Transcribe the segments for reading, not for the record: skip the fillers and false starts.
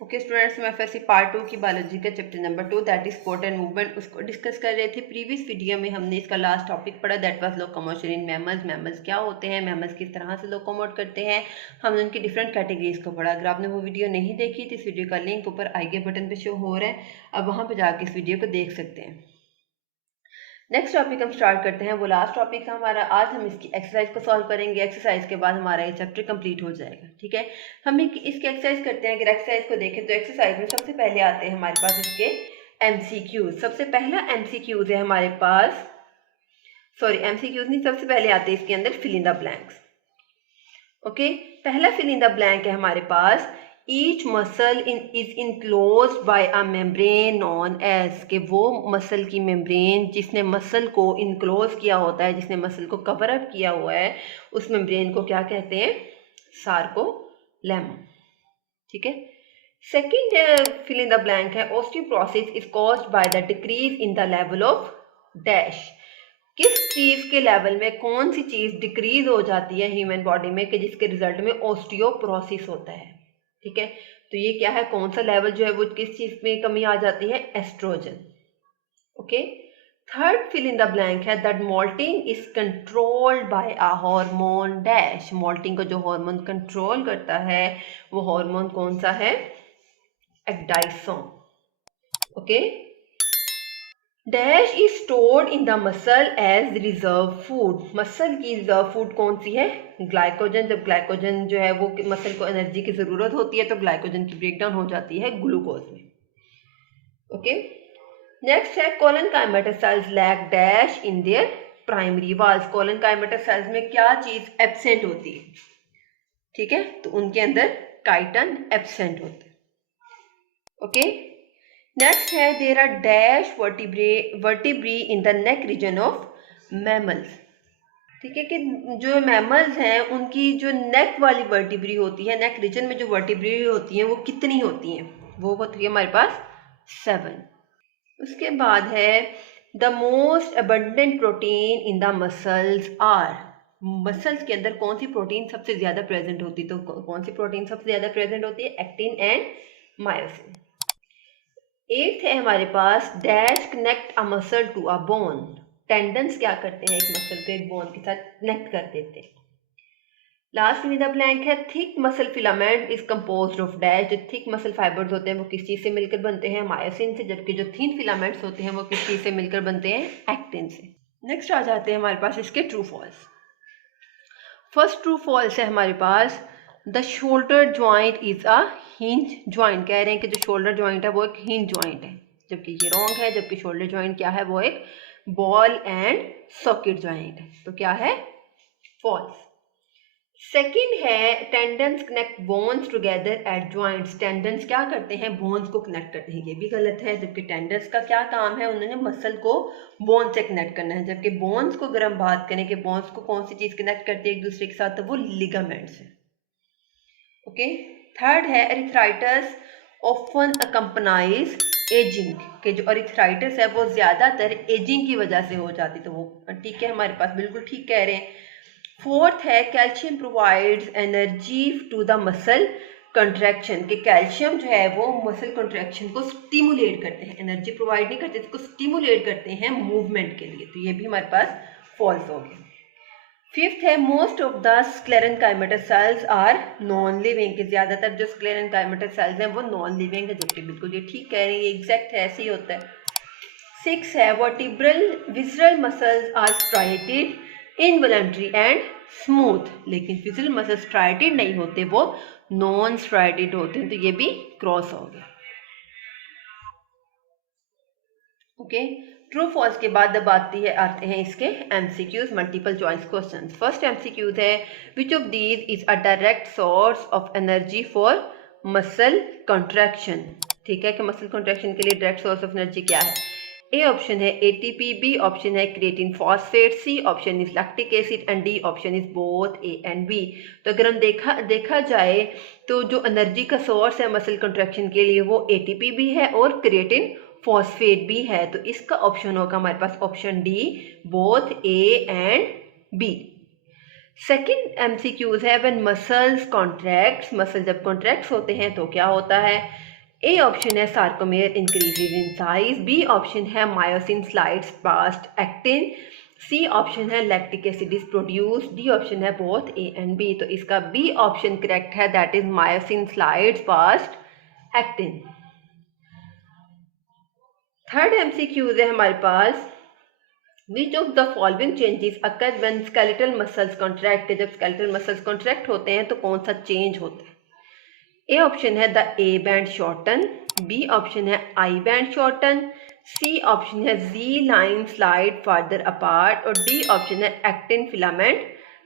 Okay students, मैं FSc part 2 की biology का chapter number 2 that is sport and movement उसको डिस्कस कर रहे थे। प्रीवियस वीडियो में हमने इसका लास्ट टॉपिक पढ़ा that was locomotion in mammals. Mammals क्या होते हैं, मैमल्स किस तरह से लोकोमोट करते हैं, हमने उनकी डिफरेंट कैटेगरीज को पढ़ा। अगर आपने वो वीडियो नहीं देखी तो इस वीडियो का लिंक ऊपर आई के बटन पे शो हो रहा है, अब वहाँ पर जाकर इस वीडियो को देख सकते हैं। नेक्स्ट टॉपिक हम स्टार्ट करते हैं, वो लास्ट टॉपिक था हमारा। आज हम इसकी एक्सरसाइज को सॉल्व करेंगे। एक्सरसाइज के बाद हमारा ये चैप्टर कंप्लीट हो जाएगा। ठीक है, हम इसकी एक्सरसाइज करते हैं। अगर एक्सरसाइज को देखें तो एक्सरसाइज में सबसे पहले आते हैं हमारे पास इसके एमसीक्यूज। सबसे पहला एमसीक्यूज है हमारे पास, सॉरी एमसीक्यूज नहीं, सबसे पहले आते हैं इसके अंदर fill in the blanks. Okay, पहला फिल इन द ब्लैंक है हमारे पास, each muscle is enclosed by a membrane known as, के वो मसल की मेम्ब्रेन जिसने मसल को इनक्लोज किया होता है, जिसने मसल को कवर अप किया हुआ है, उस मेम्ब्रेन को क्या कहते हैं, सार्कोलेमा। ठीक है, second fill in the blank है, osteoporosis is caused by the decrease in the level of dash. किस चीज के लेवल में कौन सी चीज डिक्रीज हो जाती है ह्यूमन बॉडी में कि जिसके रिजल्ट में ऑस्टियोपोरोसिस होता है। ठीक है, तो ये क्या है, कौन सा लेवल जो है वो किस चीज में कमी आ जाती है, oestrogen. Okay, third fill in the blank है that moulting is controlled by a hormone dash. Moulting को जो हार्मोन कंट्रोल करता है वो हार्मोन कौन सा है, ecdysone. Okay, dash is stored in the muscle as reserve food. Muscle की रिजर्व फूड कौन सी है, ग्लाइकोजन। जब ग्लाइकोजन जो है वो मसल को एनर्जी की जरूरत होती है तो ग्लाइकोजन की ब्रेकडाउन हो जाती है ग्लूकोज में। ओके, नेक्स्ट है collenchymatous cells lack dash in their primary walls. Collenchymatous cells में क्या चीज एब्सेंट होती है, ठीक है, तो उनके अंदर काइटन एब्सेंट होता है। ओके, नेक्स्ट है there are dash vertebrae in the neck region of mammals. ठीक है, कि जो मैमल्स हैं उनकी जो नेक वाली वर्टिब्री होती है, नेक रीजन में जो वर्टिब्री होती हैं वो कितनी होती हैं, वो होती है हमारे पास 7। उसके बाद है the most abundant protein in the muscles are. Muscles के अंदर कौन सी प्रोटीन सबसे ज्यादा प्रेजेंट होती है, तो कौन सी प्रोटीन सबसे ज्यादा प्रेजेंट होती है, एक्टिन एंड मायोसिन। 8th है हमारे पास dash connect a muscle to a bone. Tendons क्या करते हैं, एक मसल को एक बोन के साथ कनेक्ट कर देते हैं। लास्ट में द ब्लैंक है thick muscle filament is composed of dash. जो थिक मसल फाइबर्स होते हैं वो किस चीज से मिलकर बनते हैं, मायोसिन से, जबकि जो थिन फिलामेंट्स होते हैं वो किस चीज से मिलकर बनते हैं, एक्टिन से। नेक्स्ट आ जाते हैं हमारे पास इसके true false. First true false है हमारे पास the shoulder joint is a hinge joint. कह रहे हैं कि जो शोल्डर ज्वाइंट है वो एक हिंज ज्वाइंट है, जबकि ये रॉन्ग है। जबकि शोल्डर ज्वाइंट क्या है, वो एक बॉल एंड सॉकेट ज्वाइंट है, तो क्या है, फॉल्स। सेकेंड है tendons connect bones together at joints. Tendons क्या करते हैं, बोन्स को कनेक्ट करते हैं, ये भी गलत है। जबकि टेंडन्स का क्या काम है, उन्होंने मसल को बोन से कनेक्ट करना है। जबकि बोन्स को अगर हम बात करें कि बोन्स को कौन सी चीज कनेक्ट करती है एक दूसरे के साथ, तो वो लिगामेंट्स है। ओके, थर्ड है एरिथ्राइटस ऑफन अकम्पनाइज एजिंग, के जो एरिथ्राइटस है वो ज्यादातर एजिंग की वजह से हो जाती, तो वो ठीक है हमारे पास, बिल्कुल ठीक कह रहे हैं। फोर्थ है calcium provides energy to the muscle contraction, के कैल्शियम जो है वो मसल कंट्रैक्शन को स्टिमुलेट करते हैं, एनर्जी प्रोवाइड नहीं करते, इसको स्टिमुलेट करते हैं मूवमेंट के लिए, तो ये भी हमारे पास फॉल्स हो गया। फिफ्थ है most of the sclerenchymatous cells are non living, के ज्यादातर जो स्क्लेरेनकाइमेटस सेल्स हैं वो नॉन लिविंग है, जबकि बिल्कुल ये ठीक कह रहे हैं, ये एग्जैक्ट है, ऐसे ही होता है। 6 है vertebral visceral muscles are striated involuntary and smooth, लेकिन विसरल मसल्स स्ट्राइटेड नहीं होते, वो नॉन स्ट्राइटेड होते हैं, तो ये भी क्रॉस हो गया। ओके, ट्रू फॉल्स के बाद अब आते हैं इसके MCQs, multiple choice questions. First MCQs है which of these is a direct source of energy for muscle contraction. ठीक है, कि मसल कंट्रैक्शन के लिए डायरेक्ट सोर्स ऑफ एनर्जी क्या है। ए ऑप्शन है एटीपी, बी ऑप्शन है creatine phosphate, C option is lactic acid and D option is both A and B. तो अगर हम देखा जाए तो जो एनर्जी का सोर्स है मसल कंट्रैक्शन के लिए वो एटीपी भी है और क्रिएटिन फॉस्फेट भी है, तो इसका ऑप्शन होगा हमारे पास option D, both A and B. Second MCQs है व्हेन मसल्स कॉन्ट्रैक्ट्स, मसल जब कॉन्ट्रैक्ट्स होते हैं तो क्या होता है। ए ऑप्शन है sarcomere increases in size, B option है myosin slides past actin, C option है lactic acid is produce, D option है बोथ ए एंड बी। तो इसका बी ऑप्शन करेक्ट है, that is myosin slides past actin. Third MCQs है हमारे पास, which of the following changes occur when skeletal muscles contract, जब skeletal muscles contract होते हैं तो कौन सा चेंज होता है। ए ऑप्शन है the A band shorten, B option है I band shorten, C option है जी लाइन स्लाइड फर्दर अपार्ट और डी ऑप्शन है एक्टिन फिलामेंट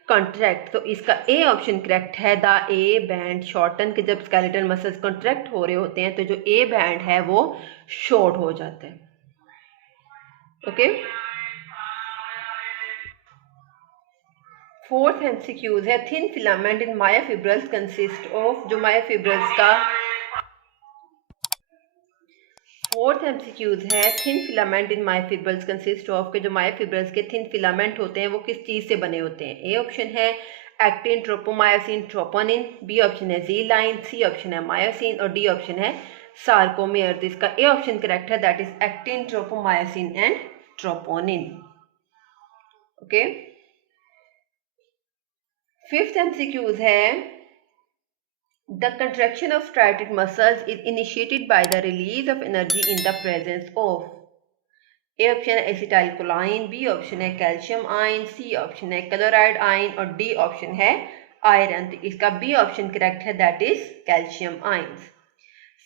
कॉन्ट्रैक्ट। तो इसका ए ऑप्शन करेक्ट है, द ए बैंड शॉर्टन, के जब स्केलेटल मसल्स कॉन्ट्रैक्ट हो रहे होते हैं तो जो ए बैंड है वो शॉर्ट हो जाता है। ओके। फोर्थ MCQs है thin filament in myofibrils consist of, जो मायोफिब्रल्स का फोर्थ MCQs है thin filament in myofibrils consist of, के जो मायोफिब्रल्स के थिन फिलामेंट होते हैं वो किस चीज़ से बने होते हैं। ए ऑप्शन है actin tropomyosin troponin, B option है जी लाइन, सी ऑप्शन है मायोसिन और डी ऑप्शन है सार्कोमेयर। तो इसका ए ऑप्शन करेक्ट है, that is actin tropomyosin and troponin. Okay. Fifth MCQs है the contraction of striated muscles is initiated by the release of energy in the presence of। A option है acetyl choline, B option है calcium ion, C option है chloride ion और D option है iron. तो इसका B option correct है, that is calcium ions.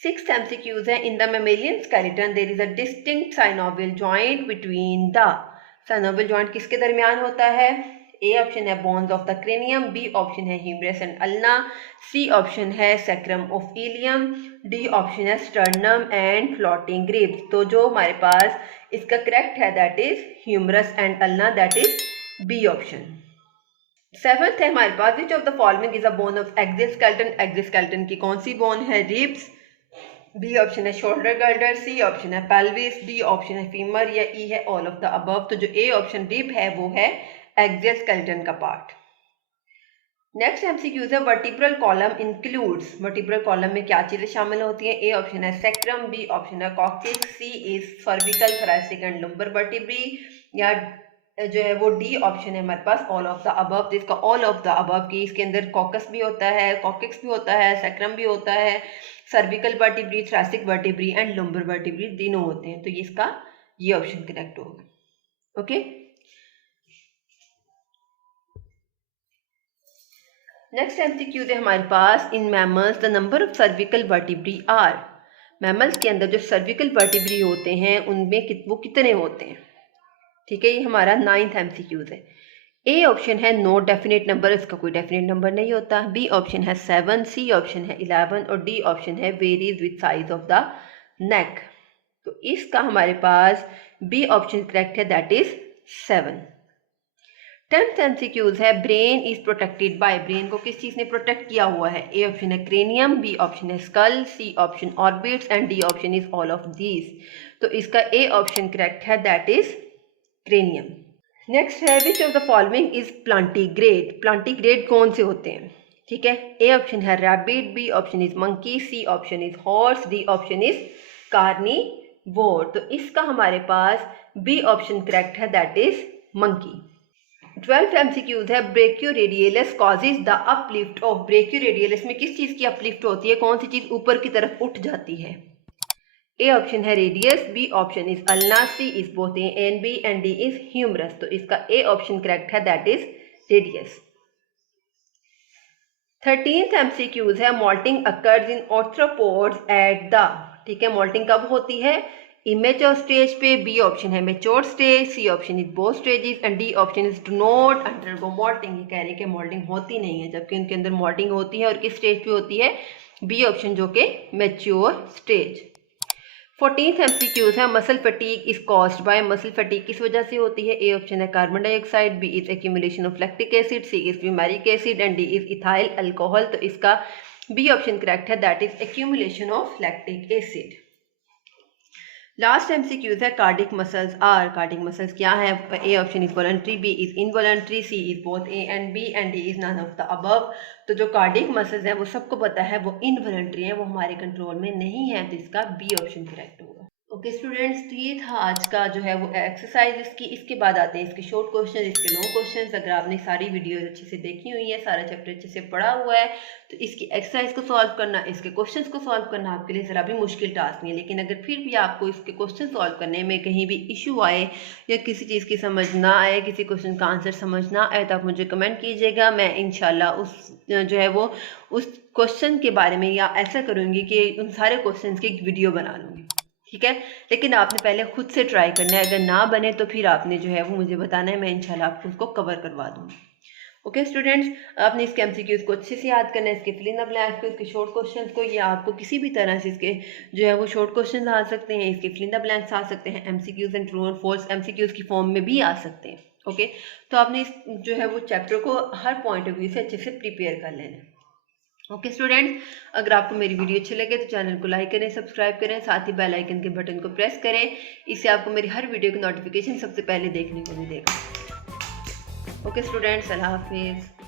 Sixth MCQs है in the mammalian skeleton there is a distinct synovial joint between the, synovial joint किसके दरमियान होता है। ए ऑप्शन है bones of the cranium, B option है humerus and ulna, C option है sacrum of ilium, D option है sternum and floating ribs. तो जो हमारे पास इसका करेक्ट है that is humerus and ulna, that is B option. Seventh है हमारे पास which of the following is a bone of exoskeleton, exoskeleton की कौन सी बोन है। रिब्स, बी ऑप्शन है शोल्डर गर्डर, सी ऑप्शन है पेल्विस, डी ऑप्शन है फीमर या ई है ऑल ऑफ द अबव। तो जो ए ऑप्शन रिब है वो है एक्सोस्केलेटन का पार्ट। नेक्स्ट MCQs है vertebral column includes, vertebral column में क्या चीजें शामिल होती हैं। ए ऑप्शन है सेक्रम, बी ऑप्शन है coccyx, C is cervical thoracic and lumbar vertebrae या जो है वो डी ऑप्शन है हमारे पास ऑल ऑफ द अबव। तो इसका ऑल ऑफ द अबव की इसके अंदर कॉकस भी होता है, कॉक्सिक्स भी होता है, सेक्रम भी होता है, cervical vertebrae, thoracic vertebrae and lumbar vertebrae तीनों होते हैं। तो इसका ये ऑप्शन करेक्ट होगा। ओके। नेक्स्ट MCQ है हमारे पास in mammals the number of cervical vertebrae are, mammals के अंदर जो सर्विकल वर्टिब्री होते हैं उनमें वो कितने होते हैं। ठीक है, ये हमारा 9th MCQ है। ए ऑप्शन है नो डेफिनेट नंबर, इसका कोई डेफिनेट नंबर नहीं होता, बी ऑप्शन है 7, सी ऑप्शन है 11 और डी ऑप्शन है varies with size of the neck. तो इसका हमारे पास बी ऑप्शन करेक्ट है, दैट इज 7। 10th MCQs है brain is protected by, brain को किस चीज ने प्रोटेक्ट किया हुआ है। ए ऑप्शन है क्रेनियम, बी ऑप्शन है skull, C option orbits and D option is all of these. तो इसका ए ऑप्शन करेक्ट है, दैट इज क्रेनियम। नेक्स्ट है which of the following is plantigrade, plantigrade कौन से होते हैं। ठीक है, ए ऑप्शन है rabbit, B option is monkey, C option is horse, D option is carnivore. तो इसका हमारे पास बी ऑप्शन करेक्ट है, that is monkey. 12th MCQs है brachioradialis causes the uplift of, brachioradialis में किस चीज़ की अपलिफ्ट होती है, कौन सी चीज़ ऊपर की तरफ उठ जाती है। ए ऑप्शन है radius, B option is ulna, C is both A and B and D is humerus. तो इसका ए ऑप्शन करेक्ट है, that is radius. 13th MCQs है moulting occurs in arthropods at the, ठीक है, moulting कब होती है, इमेच्योर स्टेज पे, बी ऑप्शन है mature stage, C option is both stages and D option is do not undergo moulting. ये कह रहे हैं कि मोल्टिंग होती नहीं है, जबकि उनके अंदर मोल्टिंग होती है और किस स्टेज पे होती है, बी ऑप्शन जो कि मेच्योर स्टेज। 14th MCQs है muscle fatigue is caused by, muscle fatigue किस वजह से होती है। ए ऑप्शन है carbon dioxide, B is accumulation of lactic acid, C is fumaric acid and D is ethyl alcohol. तो इसका बी ऑप्शन करेक्ट है, that is accumulation of lactic acid. Last MCQs है cardiac muscles are, cardiac muscles क्या है? A option is voluntary, B is involuntary, C is both A and B and D is none of the above. तो जो cardiac muscles है वो सबको पता है वो इनवॉलंटरी है, वो हमारे कंट्रोल में नहीं है, तो इसका बी ऑप्शन करेक्ट होगा। ओके स्टूडेंट्स, तो ये था आज का जो है वो एक्सरसाइज इसकी। इसके बाद आते हैं इसके शॉर्ट क्वेश्चन, इसके लॉन्ग क्वेश्चन। अगर आपने सारी वीडियोस अच्छे से देखी हुई है, सारा चैप्टर अच्छे से पढ़ा हुआ है, तो इसकी एक्सरसाइज को सॉल्व करना, इसके क्वेश्चंस को सॉल्व करना आपके लिए ज़रा भी मुश्किल टास्क नहीं है। लेकिन अगर फिर भी आपको इसके क्वेश्चन सॉल्व करने में कहीं भी इशू आए या किसी चीज़ की समझ ना आए, किसी क्वेश्चन का आंसर समझ ना आए, तो आप मुझे कमेंट कीजिएगा। मैं इंशाल्लाह उस जो है वो उस क्वेश्चन के बारे में या ऐसा करूँगी कि उन सारे क्वेश्चन की एक वीडियो बना लूँगी, ठीक है। लेकिन आपने पहले खुद से ट्राई करना है, अगर ना बने तो फिर आपने जो है वो मुझे बताना है, मैं इंशाल्लाह आपको उसको कवर करवा दूँगी। ओके स्टूडेंट्स, आपने इसके एमसीक्यूज को अच्छे से याद करना है, इसके फिल इन द ब्लैंक्स को, इसके शॉर्ट क्वेश्चंस को, या आपको किसी भी तरह से इसके जो है वो शॉर्ट क्वेश्चंस आ सकते हैं, इसके फिल इन द ब्लैंक्स आ सकते हैं, एमसीक्यूज एंड ट्रू और फॉल्स एमसीक्यूज की फॉर्म में भी आ सकते हैं। ओके, तो आपने इस जो है वो चैप्टर को हर पॉइंट ऑफ व्यू से अच्छे से प्रिपेयर कर लेना है। ओके स्टूडेंट, अगर आपको मेरी वीडियो अच्छी लगे तो चैनल को लाइक करें, सब्सक्राइब करें, साथ ही बेल आइकन के बटन को प्रेस करें। इससे आपको मेरी हर वीडियो की नोटिफिकेशन सबसे पहले देखने को मिलेगा। ओके स्टूडेंट्स, अल्लाह हाफिज़।